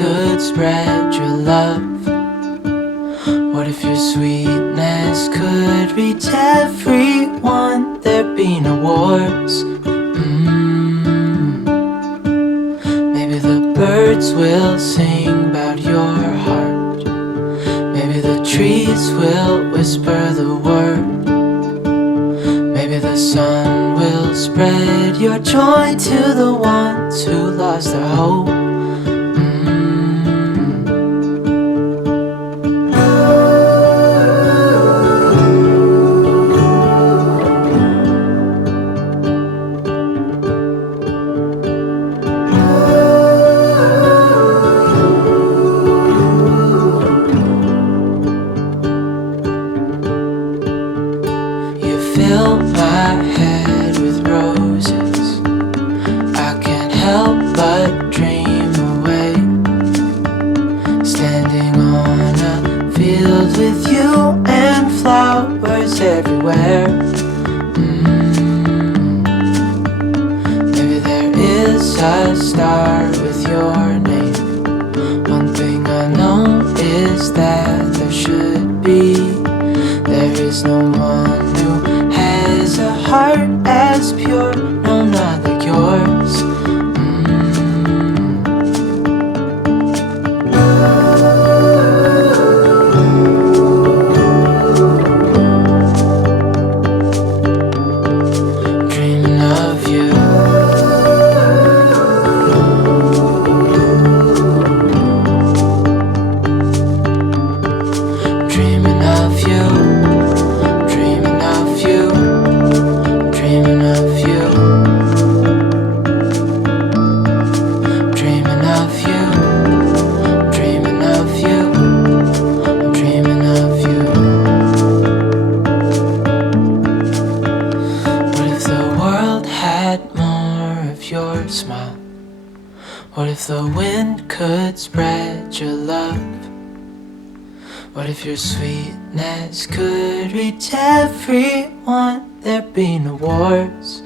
could spread your love? What if your sweetness could reach everyone? There'd be no wars. Maybe the birds will sing about your heart. Maybe the trees will whisper the word. Maybe the sun will spread your joy to the ones who lost their hope. Fill my head with roses. I can't help but dream away, standing on a field with you and flowers everywhere. Maybe there is a star with your name. One thing I know is that there should be. There is no one who has a heart as pure, no, not like yours. Dreaming of you. Dreaming of you. Your smile. What if the wind could spread your love? What if your sweetness could reach everyone? There'd be no wars.